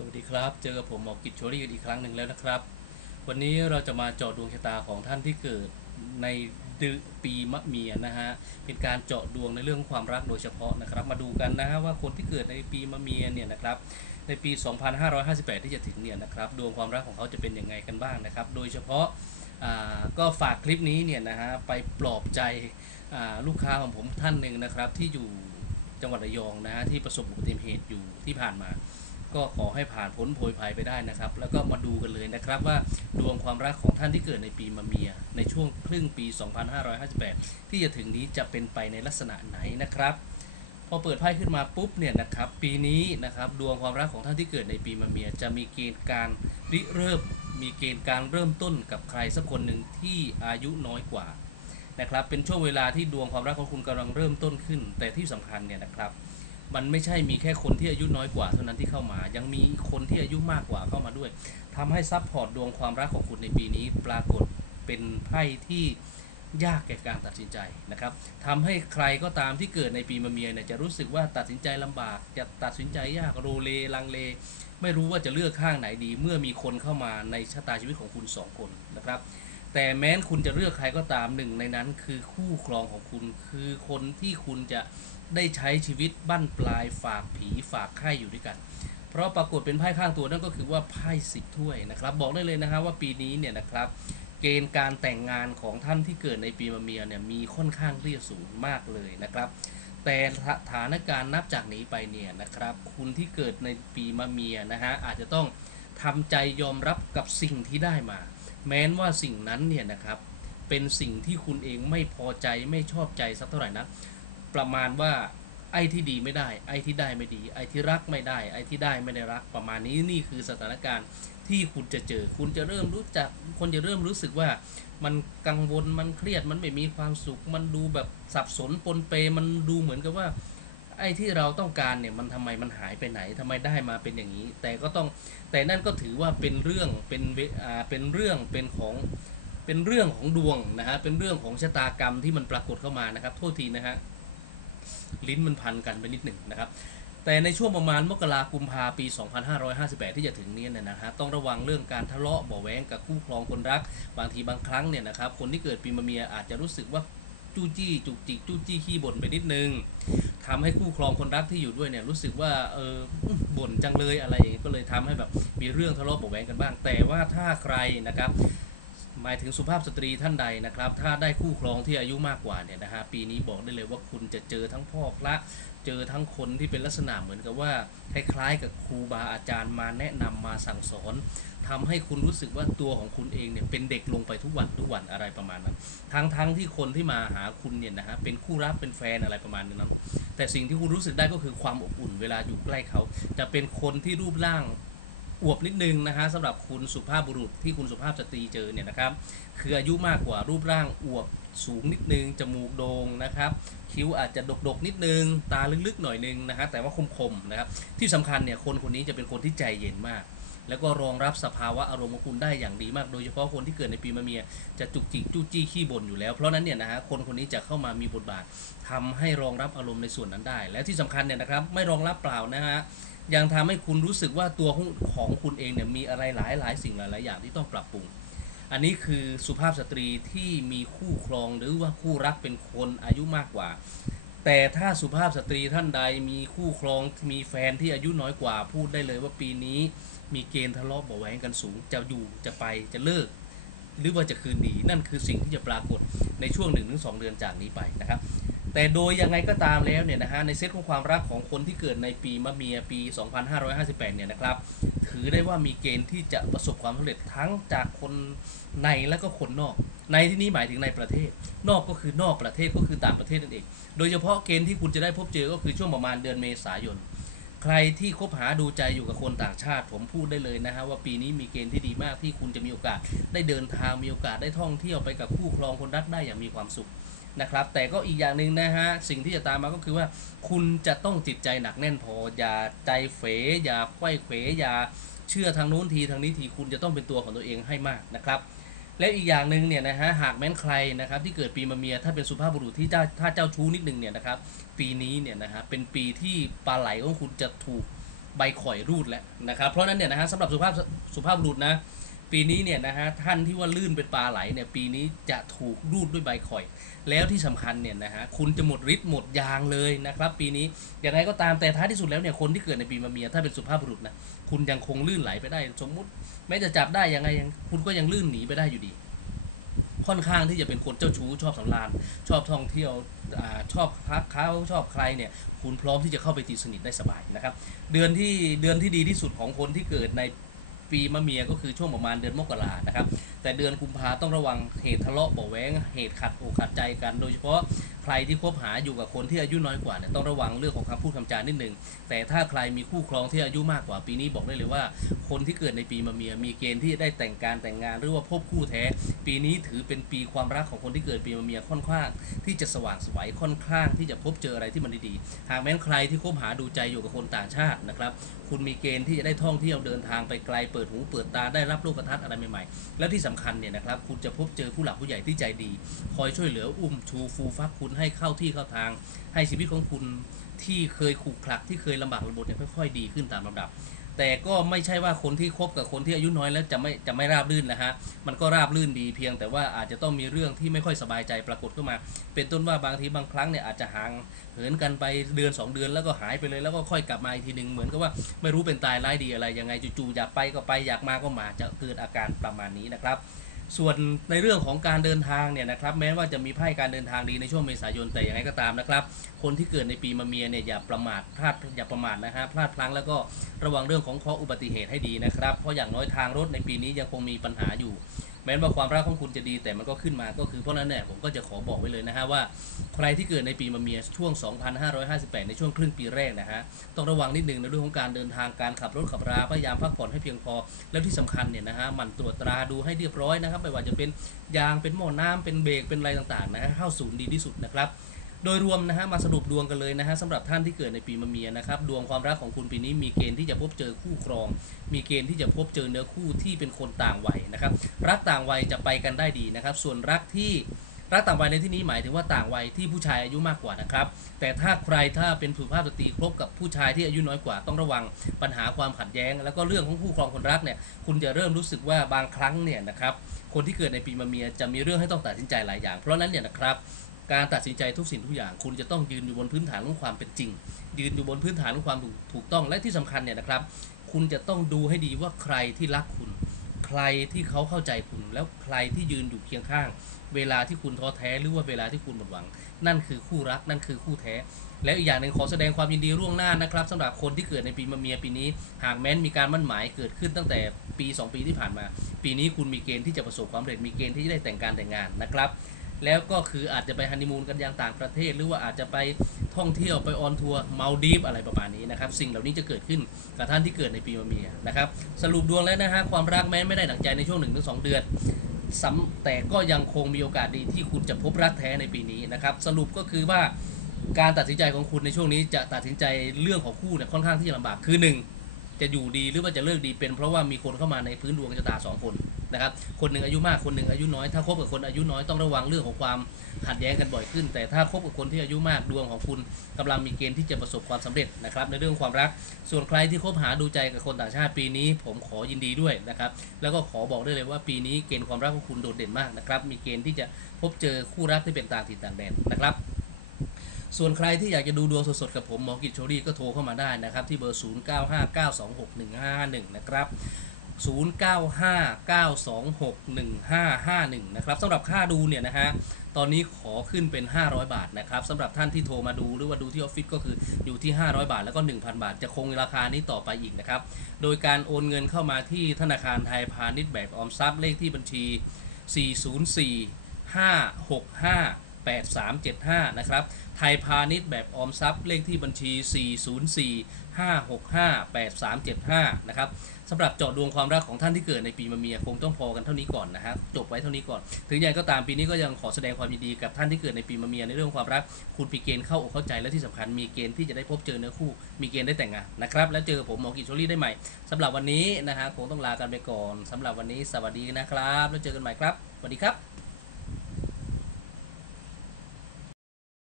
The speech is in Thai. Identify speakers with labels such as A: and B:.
A: สวัสดีครับ เจอกับผมหมอกิจโชรี่กันอีกครั้งหนึ่งแล้วนะครับ วันนี้เราจะมาเจาะดวงชะตาของท่านที่เกิดในเดือนปีมะเมียนะฮะ เป็นการเจาะดวงในเรื่องความรักโดยเฉพาะนะครับ มาดูกันนะฮะว่าคนที่เกิดในปีมะเมียเนี่ยนะครับ ในปี 2558 ที่จะถึงเนี่ยนะครับ ดวงความรักของเขาจะเป็นยังไงกันบ้างนะครับ โดยเฉพาะาก็ฝากคลิปนี้เนี่ยนะฮะไปปลอบใจลูกค้าของผมท่านหนึ่งนะครับที่อยู่จังหวัดระยองนะฮะที่ประสบอุบัติเหตุอยู่ที่ผ่านมา ก็ขอให้ผ่านพ้นโพยภัยไปได้นะครับ แล้วก็มาดูกันเลยนะครับว่าดวงความรักของท่านที่เกิดในปีมะเมีย ในช่วงครึ่งปี 2558 ที่จะถึงนี้จะเป็นไปในลักษณะไหนนะครับ พอเปิดไพ่ขึ้นมาปุ๊บเนี่ยนะครับปีนี้นะครับดวงความรักของท่านที่เกิดในปีมะเมีย จะมีเกณฑ์การริเริ่ม มีเกณฑ์การเริ่มต้นกับใครสักคนหนึ่งที่อายุน้อยกว่านะครับเป็นช่วงเวลาที่ดวงความรักของคุณกำลังเริ่มต้นขึ้น แต่ที่สำคัญเนี่ยนะครับ มันไม่ใช่มีแค่คนที่อายุน้อยกว่าเท่านั้นที่เข้ามา ยังมีคนที่อายุมากกว่าเข้ามาด้วยทำให้ซับพอร์ตดวงความรักของคุณในปีนี้ ปรากฏเป็นไพ่ที่ยากแก่การตัดสินใจนะครับทำให้ใครก็ตามที่เกิดในปีมะเมียเนี่ยจะรู้สึกว่าตัดสินใจลำบาก จะตัดสินใจยากโรเลลังเล ไม่รู้ว่าจะเลือกข้างไหนดี เมื่อมีคนเข้ามาในชะตาชีวิตของคุณสองคนนะครับ แต่แม้นคุณจะเลือกใครก็ตามหนึ่งในนั้นคือคู่ครองของคุณ คือคนที่คุณจะได้ใช้ชีวิตบั้นปลายฝากผีฝากไข่อยู่ด้วยกัน เพราะปรากฏเป็นไพ่ข้างตัวนั่นก็คือว่าไพ่สิบถ้วยนะครับ บอกได้เลยนะครับว่าปีนี้เนี่ยนะครับ เกณฑ์การแต่งงานของท่านที่เกิดในปีมะเมียเนี่ยมีค่อนข้างเรียสูงมากเลยนะครับ แต่สถานการณ์นับจากนี้ไปเนี่ยนะครับ คุณที่เกิดในปีมะเมียนะฮะอาจจะต้องทำใจยอมรับกับสิ่งที่ได้มา แม้นว่าสิ่งนั้นเนี่ยนะครับเป็นสิ่งที่คุณเองไม่พอใจไม่ชอบใจสักเท่าไหร่นะประมาณว่าไอ้ที่ดีไม่ได้ ไอ้ที่ได้ไม่ดี ไอ้ที่รักไม่ได้ ไอ้ที่ได้ไม่ได้รัก ประมาณนี้นี่คือสถานการณ์ที่คุณจะเจอ คุณจะเริ่มรู้จักคนจะเริ่มรู้สึกว่ามันกังวลมันเครียดมันไม่มีความสุข มันดูแบบสับสนปนเปมันดูเหมือนกับว่า ไอ้ที่เราต้องการเนี่ยมันทำไมมันหายไปไหนทำไมได้มาเป็นอย่างนี้ แต่ก็ต้องแต่นั่นก็ถือว่าเป็นเรื่องเป็นเวอ่าเป็นเรื่องเป็นของเป็นเรื่องของดวงนะฮะเป็นเรื่องของชะตากรรมที่มันปรากฏเข้ามานะครับ โทษทีนะฮะลิ้นมันพันกันไปนิดหนึ่งนะครับ แต่ในช่วงประมาณมกรากุมภาปี 2558 ที่จะถึงนี้เนี่ยนะฮะต้องระวังเรื่องการทะเลาะเบาะแว้งกับคู่ครองคนรัก บางทีบางครั้งเนี่ยนะครับคนที่เกิดปีมะเมียอาจจะรู้สึกว่าจู้จี้จุกจิกจู้จี้ขี้บ่นไปนิดนึง ทำให้คู่ครองคนรักที่อยู่ด้วยเนี่ยรู้สึกว่าเออบ่นจังเลยอะไรอย่างงี้ก็เลยทำให้แบบมีเรื่องทะเลาะเบาะแว้งกันบ้าง แต่ว่าถ้าใครนะครับหมายถึงสุภาพสตรีท่านใดนะครับ ถ้าได้คู่ครองที่อายุมากกว่าเนี่ยนะฮะปีนี้บอกได้เลยว่าคุณจะเจอทั้งพ่อพระเจอทั้งคนที่เป็นลักษณะเหมือนกับว่าคล้ายๆกับครูบาอาจารย์มาแนะนำมาสั่งสอนทำให้คุณรู้สึกว่าตัวของคุณเองเนี่ยเป็นเด็กลงไปทุกวันทุกวันอะไรประมาณนั้นทั้งทั้งที่คนที่มาหาคุณเนี่ยนะฮะเป็นคู่รักเป็นแฟนอะไรประมาณนั้น แต่สิ่งที่คุณรู้สึกได้ก็คือความอบอุ่นเวลาอยู่ใกล้เขา จะเป็นคนที่รูปร่างอวบนิดนึงนะฮะสำหรับคุณสุภาพบุรุษที่คุณสุภาพสตรีเจอเนี่ยนะครับ คืออายุมากกว่ารูปร่างอวบสูงนิดนึง จมูกโด่งนะครับ คิ้วอาจจะดกๆนิดนึง ตาลึกๆหน่อยนึงนะฮะแต่ว่าคมๆนะครับ ที่สำคัญเนี่ยคนคนนี้จะเป็นคนที่ใจเย็นมาก แล้วก็รองรับสภาวะอารมณ์ของคุณได้อย่างดีมาก โดยเฉพาะคนที่เกิดในปีมะเมีย จะจุกจิกจู้จี้ขี้บ่นอยู่แล้ว เพราะนั้นเนี่ยนะฮะคนคนนี้จะเข้ามามีบทบาททำให้รองรับอารมณ์ในส่วนนั้นได้ และที่สำคัญเนี่ยนะครับไม่รองรับเปล่านะฮะยังทำให้คุณรู้สึกว่าตัวของของคุณเองเนี่ยมีอะไรหลายหลายสิ่งหลายหลายอย่างที่ต้องปรับปรุง อันนี้คือสุภาพสตรีที่มีคู่ครองหรือว่าคู่รักเป็นคนอายุมากกว่า แต่ถ้าสุภาพสตรีท่านใดมีคู่ครองมีแฟนที่อายุน้อยกว่าพูดได้เลยว่าปีนี้ มีเกณฑ์ทะเลาะเบาะแว้งกันสูง จะอยู่จะไปจะเลิก หรือว่าจะคืนดีนั่นคือสิ่งที่จะปรากฏในช่วง 1-2 เดือนจากนี้ไปนะครับแต่โดยยังไงก็ตามแล้วเนี่ยนะฮะในเซตของความรักของคนที่เกิดในปีมะเมียปี 2558 เนี่ยนะครับ ถือได้ว่ามีเกณฑ์ที่จะประสบความสำเร็จทั้งจากคนในและก็คนนอก ในที่นี้หมายถึงในประเทศ นอกก็คือนอกประเทศก็คือต่างประเทศนั่นเอง โดยเฉพาะเกณฑ์ที่คุณจะได้พบเจอก็คือช่วงประมาณเดือนเมษายน ใครที่คบหาดูใจอยู่กับคนต่างชาติ ผมพูดได้เลยนะฮะว่าปีนี้มีเกณฑ์ที่ดีมากที่คุณจะมีโอกาส ได้เดินทางมีโอกาสได้ท่องเที่ยวไปกับคู่ครองคนรักได้อย่างมีความสุขนะครับแต่ก็อีกอย่างหนึ่งนะฮะสิ่งที่จะตามมาก็คือว่า คุณจะต้องจิตใจหนักแน่นพอ อย่าใจเฝอย่าไขว้เขวอย่าเชื่อทางนู้นทีทางนี้ทีคุณจะต้องเป็นตัวของตัวเองให้มากนะครับ และอีกอย่างหนึ่งเนี่ยนะฮะหากแม้นใครนะครับที่เกิดปีมะเมียถ้าเป็นสุภาพบุรุษที่เจ้าถ้าเจ้าชู้นิดนึงเนี่ยนะครับปีนี้เนี่ยนะฮะเป็นปีที่ปลาไหลของคุณจะถูกใบข่อยรูดแล้วนะครับเพราะฉะนั้นเนี่ยนะฮะสำหรับสุภาพสุภาพบุรุษนะ ปีนี้เนี่ยนะฮะท่านที่ว่าลื่นเป็นปลาไหลเนี่ยปีนี้จะถูกรูดด้วยใบข่อย แล้วที่สำคัญเนี่ยนะฮะคุณจะหมดฤทธิ์หมดยางเลยนะครับ ปีนี้อย่างไรก็ตามแต่ท้ายที่สุดแล้วเนี่ยคนที่เกิดในปีมะเมียถ้าเป็นสุภาพบุรุษนะคุณยังคงลื่นไหลไปได้ สมมุติแม้จะจับได้ยังไงยังคุณก็ยังลื่นหนีไปได้อยู่ดี ค่อนข้างที่จะเป็นคนเจ้าชู้ชอบสำราญชอบท่องเที่ยวอชอบพักเขาชอบใครเนี่ยคุณพร้อมที่จะเข้าไปตีสนิทได้สบายนะครับ เดือนที่เดือนที่ดีที่สุดของคนที่เกิดใน ปีมะเมียก็คือช่วงประมาณเดือนมกรานะครับ แต่เดือนกุมภาต้องระวังเหตุทะเลาะเบาะแว้งเหตุขัดอกขัดใจกัน โดยเฉพาะ รที่คบหาอยู่กับคนที่อายุน้อยกว่าเนี่ยต้องระวังเรื่องของคำพูดคำจานิดหนึ่งแต่ถ้าใครมีคู่ครองที่อายุมากกว่าปีนี้บอกได้เลยว่า คนที่เกิดในปีมะเมียมีเกณฑ์ที่จะได้แต่งการแต่งงานหรือว่าพบคู่แท้ ปีนี้ถือเป็นปีความรักของคนที่เกิดปีมะเมียค่อนข้าง ที่จะสว่างไสวยค่อนข้าง ที่จะพบเจออะไรที่มันดีๆหากแม้นใครที่คบหาดูใจอยู่กับคนต่างชาตินะครับคุณมีเกณฑ์ที่จะได้ท่องเที่ยวเดินทางไปไกลเปิดหูเปิดตาได้รับโลกทัศน์อะไรใหม่ๆ แล้วที่สำคัญเนี่ยนะครับคุณจะพบเจอผู้หลักผู้ใหญ่ที่ใจดี คอยช่วยเหลืออุ้มชูฟูฟักคุณให้เข้าที่เข้าทาง ให้ชีวิตของคุณที่เคยขรุกขลักที่เคยลำบากลำบนเนี่ยค่อยๆดีขึ้นตามลำดับ แต่ก็ไม่ใช่ว่าคนที่คบกับคนที่อายุน้อยแล้วจะไม่จะไม่ราบรื่นนะฮะมันก็ราบรื่นดีเพียง แต่ว่าอาจจะต้องมีเรื่องที่ไม่ค่อยสบายใจปรากฏขึ้นมา เป็นต้นว่าบางทีบางครั้งเนี่ยอาจจะห่างเหินกันไปเดือน 2 เดือนแล้วก็หายไปเลยแล้วก็ค่อยกลับมาอีกทีหนึ่งเหมือนกับว่าไม่รู้เป็นตายร้ายดีอะไรยังไงจู่ๆอยากไปก็ไปอยากมาก็มาจะเกิดอาการประมาณนี้นะครับ ส่วนในเรื่องของการเดินทางเนี่ยนะครับแม้ว่าจะมีไพ่การเดินทางดีในช่วงเมษายนแต่อย่างไรก็ตามนะครับ คนที่เกิดในปีมะเมียเนี่ยอย่าประมาทพลาดอย่าประมาทนะฮะพลาดพลั้งแล้วก็ระวังเรื่องของเคราะอุบัติเหตุให้ดีนะครับ เพราะอย่างน้อยทางรถในปีนี้ยังคงมีปัญหาอยู่ ม้ว่าความรักของคุณจะดีแต่มันก็ขึ้นมาก็คือเพราะนั้นเนี่ยผมก็จะขอบอกไว้เลยนะฮะว่า ใครที่เกิดในปีมะเมียช่วง 2558 ในช่วงครึ่งปีแรกนะฮะต้องระวังนิดนึงในเรื่องของการเดินทางการขับรถขับราพยายามพักผ่อนให้เพียงพอ แล้วที่สำคัญเนี่ยนะฮะหมันตรวจตราดูให้เรียบร้อยนะครับไม่ว่าจะเป็นยางเป็นหม้อน้ำเป็นเบรกเป็นอะไรต่างๆนะฮะเข้าศูนย์ดีที่สุดนะครับ โดยรวมนะฮะมาสรุปดวงกันเลยนะฮะสำหรับท่านที่เกิดในปีมะเมียนะครับดวงความรักของคุณปีนี้มีเกณฑ์ที่จะพบเจอคู่ครอง มีเกณฑ์ที่จะพบเจอเนื้อคู่ที่เป็นคนต่างวัยนะครับรักต่างวัยจะไปกันได้ดีนะครับส่วนรักที่รักต่างวัยในที่นี้หมายถึงว่าต่างวัยที่ผู้ชายอายุมากกว่านะครับ แต่ถ้าใครถ้าเป็นสุภาพสตรีคบกับผู้ชายที่อายุน้อยกว่าต้องระวังปัญหาความขัดแย้ง แล้วก็เรื่องของคู่ครองคนรักเนี่ยคุณจะเริ่มรู้สึกว่าบางครั้งเนี่ยนะครับคนที่เกิดในปีมะเมียจะมีเรื่องให้ต้องตัดสินใจหลายอย่าง เพราะนั้นเนี่ยนะครับ การตัดสินใจทุกสิ่งทุกอย่าง คุณจะต้องยืนอยู่บนพื้นฐานของความเป็นจริง ยืนอยู่บนพื้นฐานของความถูกต้องและที่สำคัญเนี่ยนะครับ คุณจะต้องดูให้ดีว่าใครที่รักคุณ ใครที่เขาเข้าใจคุณ แล้วใครที่ยืนอยู่เคียงข้าง เวลาที่คุณท้อแท้หรือว่าเวลาที่คุณหมดหวัง นั่นคือคู่รักนั่นคือคู่แท้ และอีกอย่างหนึ่งขอแสดงความยินดีล่วงหน้านะครับสำหรับคนที่เกิดในปีมะเมียปีนี้หากแม้นมีการมั่นหมายเกิดขึ้นตั้งแต่ปี 2 ปีที่ผ่านมา ปีนี้คุณมีเกณฑ์ที่จะประสบความสำเร็จมีเกณฑ์ที่จะได้แต่งการแต่งงานนะครับ แล้วก็คืออาจจะไปฮันนีมูนกันยังต่างประเทศ หรือว่าอาจจะไปท่องเที่ยวไปออนทัวร์มาลดีฟอะไรประมาณนี้นะครับ สิ่งเหล่านี้จะเกิดขึ้นกับท่านที่เกิดในปีมะเมียนะครับ สรุปดวงแล้วนะฮะความรักแม้ไม่ได้ดังใจในช่วง1-2เดือนแต่ก็ยังคงมีโอกาสดีที่คุณจะพบรักแท้ในปีนี้นะครับ สรุปก็คือว่าการตัดสินใจของคุณในช่วงนี้จะตัดสินใจเรื่องของคู่เนี่ยค่อนข้างที่จะลำบากคือหนึ่งจะอยู่ดีหรือว่าจะเลิกดีเป็น เพราะว่ามีคนเข้ามาในพื้นดวงชะตาสองคน นะครับ คนหนึ่งอายุมากคนหนึ่งอายุน้อย ถ้าคบกับคนอายุน้อยต้องระวังเรื่องของความขัดแย้งกันบ่อยขึ้น แต่ถ้าคบกับคนที่อายุมากดวงของคุณกำลังมีเกณฑ์ที่จะประสบความสำเร็จนะครับ ในเรื่องความรัก ส่วนใครที่คบหาดูใจกับคนต่างชาติปีนี้ ผมขอยินดีด้วยนะครับ แล้วก็ขอบอกได้เลยว่าปีนี้เกณฑ์ความรักของคุณโดดเด่นมากนะครับ มีเกณฑ์ที่จะพบเจอคู่รักที่เป็นต่างถิ่นต่างแดนนะครับส่วนใครที่อยากจะดูดวงสดๆกับผมหมอกิจโชรี่ก็โทรเข้ามาได้นะครับ ที่เบอร์ 0959261551 นะครับ 0959261551 นะครับสำหรับค่าดูเนี่ยนะฮะตอนนี้ขอขึ้นเป็น 500 บาทนะครับสำหรับท่านที่โทรมาดูหรือว่าดูที่ออฟฟิศก็คืออยู่ที่ 500 บาทแล้วก็ 1,000 บาท จะคงราคานี้ต่อไปอีกนะครับโดยการโอนเงินเข้ามาที่ธนาคารไทยพาณิชย์แบบออมทรัพย์เลขที่บัญชี 404 565 8375 นะครับ ไทยพาณิชย์แบบออมทรัพย์เลขที่บัญชี 404 565 8375 นะครับสำหรับเจาะดวงความรักของท่านที่เกิดในปีมะเมียคงต้องพอกันเท่านี้ก่อนนะฮะจบไว้เท่านี้ก่อน ถึงอย่างก็ตามปีนี้ก็ยังขอแสดงความยินดีกับท่านที่เกิดในปีมะเมียในเรื่องความรัก คุณมีเกณฑ์เข้าอกเข้าใจและที่สำคัญมีเกณฑ์ที่จะได้พบเจอเนื้อคู่ มีเกณฑ์ได้แต่งงานนะครับ แล้วเจอผมหมอกิจโชลี่ได้ใหม่สำหรับวันนี้นะฮะคงต้องลากันไปก่อนสำหรับวันนี้สวัสดีนะครับ แล้วเจอกันใหม่ครับสวัสดีครับ